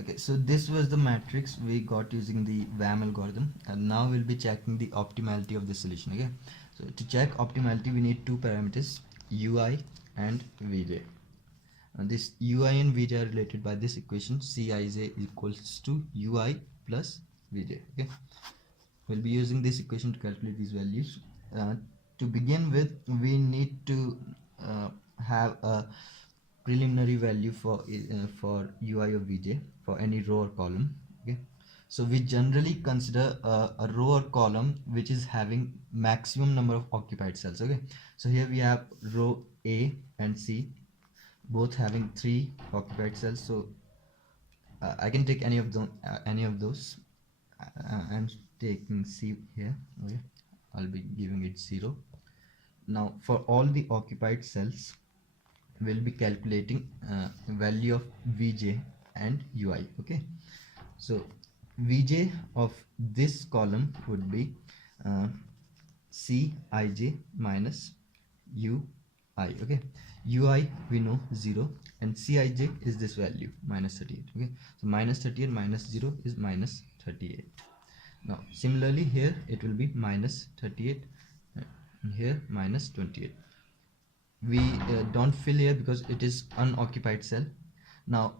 Okay, so this was the matrix we got using the VAM algorithm, and now we'll be checking the optimality of the solution. Okay, so to check optimality we need two parameters, ui and vj. This ui and vj are related by this equation, Cij equals to ui plus vj. Okay, we'll be using this equation to calculate these values. To begin with, we need to have a preliminary value for ui of vj for any row or column. Okay, so we generally consider a row or column which is having maximum number of occupied cells. Okay, so here we have row a and c, both having 3 occupied cells. So I can take any of them, I'm taking C here. Okay, I'll be giving it 0. Now for all the occupied cells, we'll be calculating value of Vj and Ui. Okay, so Vj of this column would be Cij minus Ui. Okay, Ui we know 0 and Cij is this value minus 38. Okay, so minus 38 minus 0 is minus 38. Now similarly here it will be minus 38 and here minus 28. We don't fill here because it is unoccupied cell. Now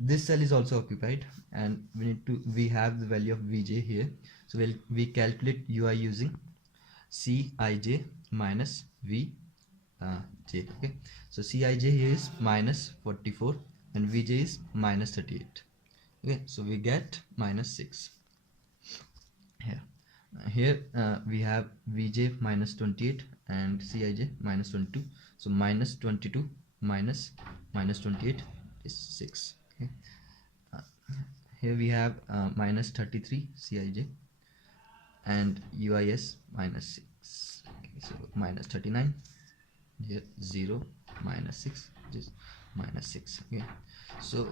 this cell is also occupied and we have the value of Vj here, so we calculate Ui using Cij minus Vj. Okay, so Cij here is minus 44 and Vj is minus 38. Okay, so we get minus 6 here. We have Vj minus 28 and Cij minus 22, so minus 22 minus minus 28 is 6. Okay, here we have minus 33 Cij and Uis minus 6. Okay, so minus 39, here 0 minus 6 is minus 6. Okay, so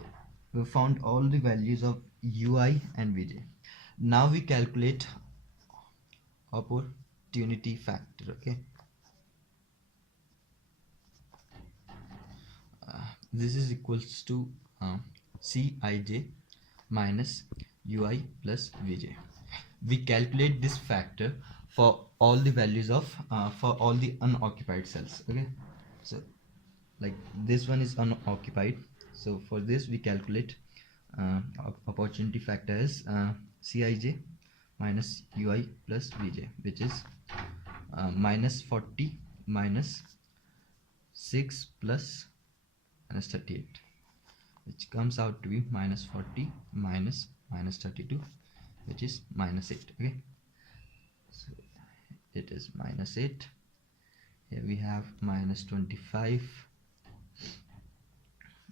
we found all the values of Ui and Vj. Now we calculate opportunity factor. Okay, this is equals to Cij minus Ui plus Vj. We calculate this factor for all the values of for all the unoccupied cells. Okay, so like this one is unoccupied, so for this we calculate opportunity factor as Cij minus Ui plus Vj, which is minus 40 minus 6 plus minus 38, which comes out to be minus 40 minus minus 32, which is minus 8. Okay, so it is minus 8. Here we have minus 25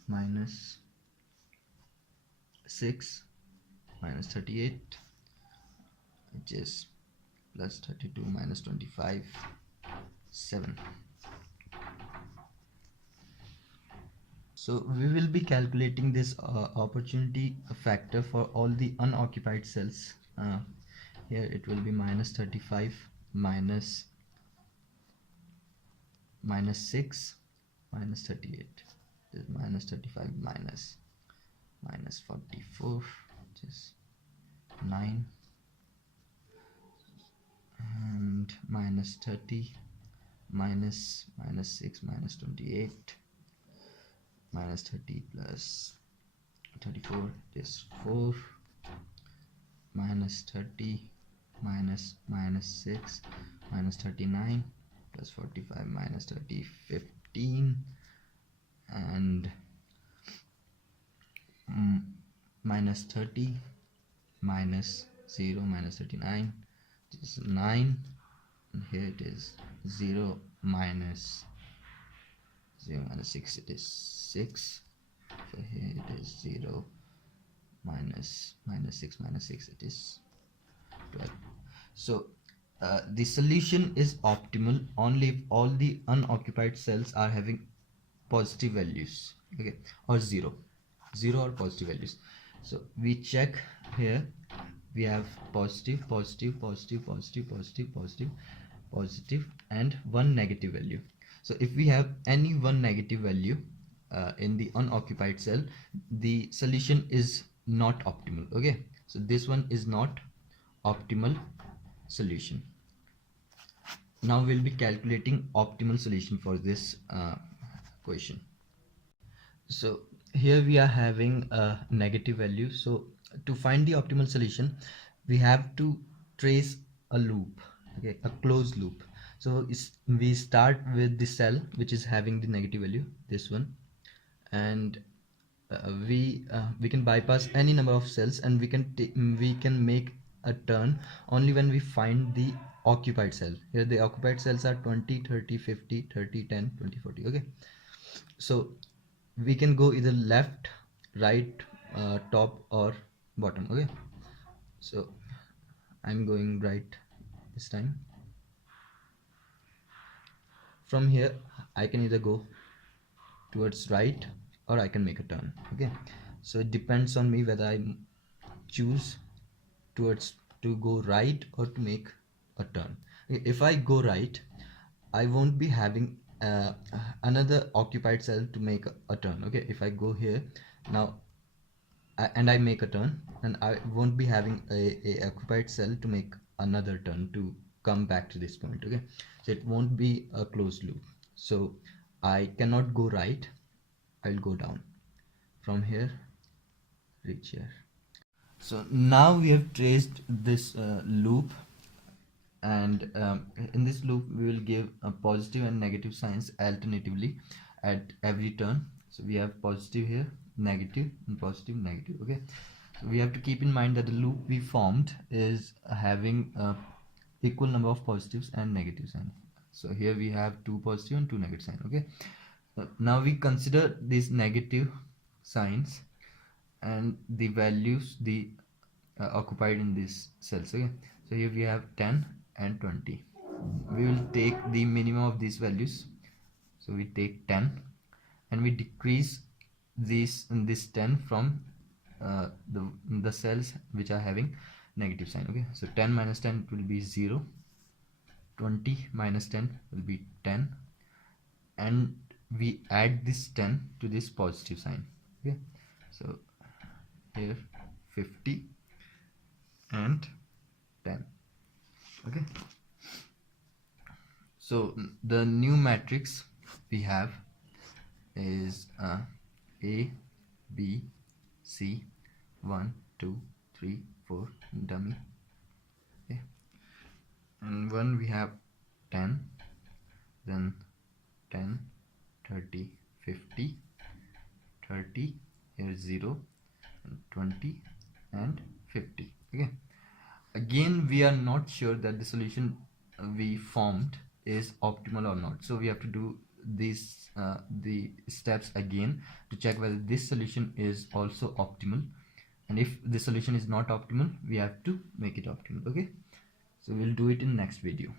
minus 6 minus 38, which is plus 32 minus 25, 7. So we will be calculating this opportunity factor for all the unoccupied cells. Here it will be minus 35 minus 6 minus 38. This is minus 35 minus 44, which is 9, and minus 30 minus 6 minus 28, minus 30 plus 34 is 4, minus 30 minus 6 minus 39 plus 45 minus 30, 15, and minus 30 minus 0 minus 39, this is 9, and here it is 0 minus 6, it is 6. So here it is 0 minus 6 minus 6, it is 12. So the solution is optimal only if all the unoccupied cells are having positive values. Okay, or 0 or positive values. So we check here, we have positive, positive, positive, positive, positive, positive, positive, and one negative value. So if we have any one negative value, in the unoccupied cell, the solution is not optimal. Okay, so this one is not optimal solution. Now we'll be calculating optimal solution for this question. So here we are having a negative value. So to find the optimal solution, we have to trace a loop, okay, a closed loop. So we start with the cell which is having the negative value, this one, and we can bypass any number of cells, and we can make a turn only when we find the occupied cell. Here the occupied cells are 20, 30, 50, 30, 10, 20, 40. Okay, so we can go either left, right, top or bottom. Okay, so I'm going right this time. From here I can either go towards right or I can make a turn. Okay, so it depends on me whether I choose towards to go right or to make a turn. If I go right, I won't be having another occupied cell to make a turn. Okay, if I go here now and I make a turn, and I won't be having a occupied cell to make another turn to come back to this point. Okay, so it won't be a closed loop. So I cannot go right, I'll go down from here, reach here. So now we have traced this loop, and in this loop we will give a positive and negative signs alternatively at every turn. So we have positive here, negative, and positive, negative. Okay, so we have to keep in mind that the loop we formed is having equal number of positives and negative signs. So here we have 2 positive and 2 negative signs. Okay, now we consider these negative signs and the values the occupied in these cells. Okay, so here we have 10 and 20. We will take the minimum of these values, so we take 10 and we decrease this 10 from the cells which are having negative sign. Okay, so 10 minus 10 will be 0, 20 minus 10 will be 10, and we add this 10 to this positive sign. Okay, so here 50 and 10. Okay, so the new matrix we have is A, B, C, 1, 2, 3, 4, dummy. Okay, and one we have 10, then 10, 30, 50, 30, here 0, and 20 and 50. Okay, again we are not sure that the solution we formed is optimal or not, so we have to do these the steps again to check whether this solution is also optimal, and if the solution is not optimal we have to make it optimal. Okay, so we'll do it in next video.